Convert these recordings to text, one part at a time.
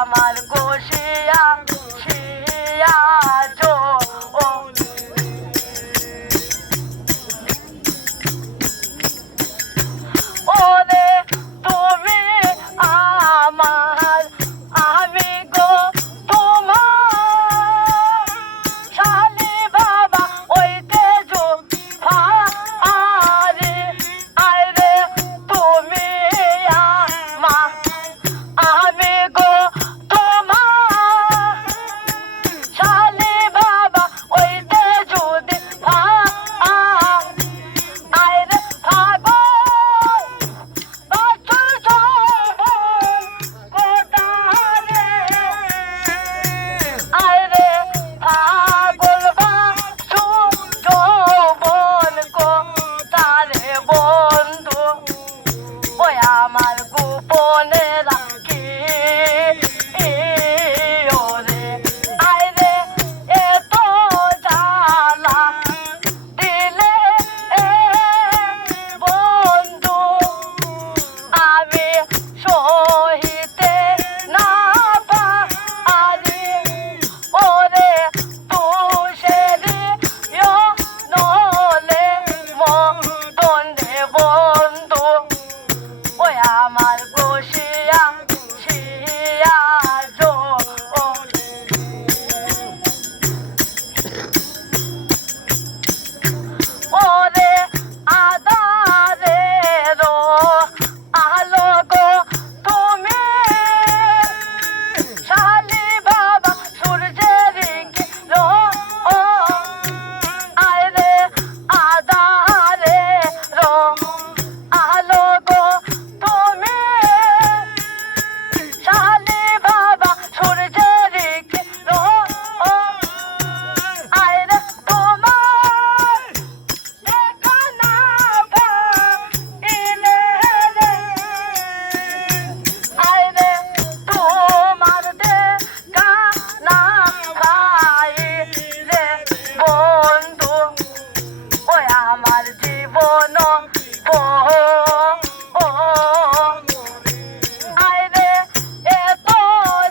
আমার গোশিয়া শিয়া জো ওরে তুমি আমার আমি গো তোমার শালি বাবা ওইতে জো আরে আরে তুমি আমার আমি গো তোমার শালি বাবা ওইতে যদি আরে ভাগো আমার গোপনে রাখি ওরে আইরে এত জ্বালা দিলে বন্ধু আমি সহিতে না পারি ওরে তুষেরি নলে মদনে বন্ধু ওই আমার গোশিয়া শিয়া জো ওরে আদারের আলো গো তুমি শালি বাবা সূর্যের গিরো আরে আদারের আলো গো তুমি শালি বাবা সূর্যের গিরো আরে তোমার দেখা না পাইলে রে আরে তোমার দেখা না পাইলে বন্ধু ওই আমার জীবন আইরে এত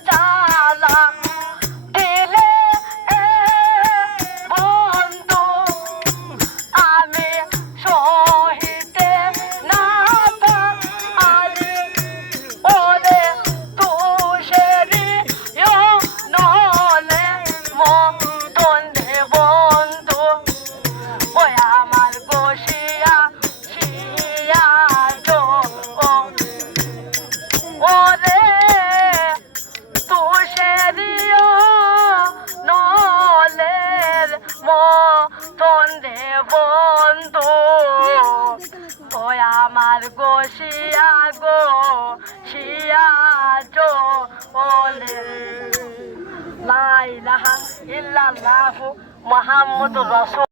জ্বালা দিলে বন্ধু আমি সহিতে না পারি ওরে তুষেরি নলে মদনে বন্ধু ওই আমার গোশিয়া শিয়া জো ওরে তুষেরিও নলের মদনে বন্ধু ওই আমার গোশিয়া গো শিয়া জো ওলে লা ইলাহা ইল্লাল্লাহু মুহাম্মাদুর রাসূল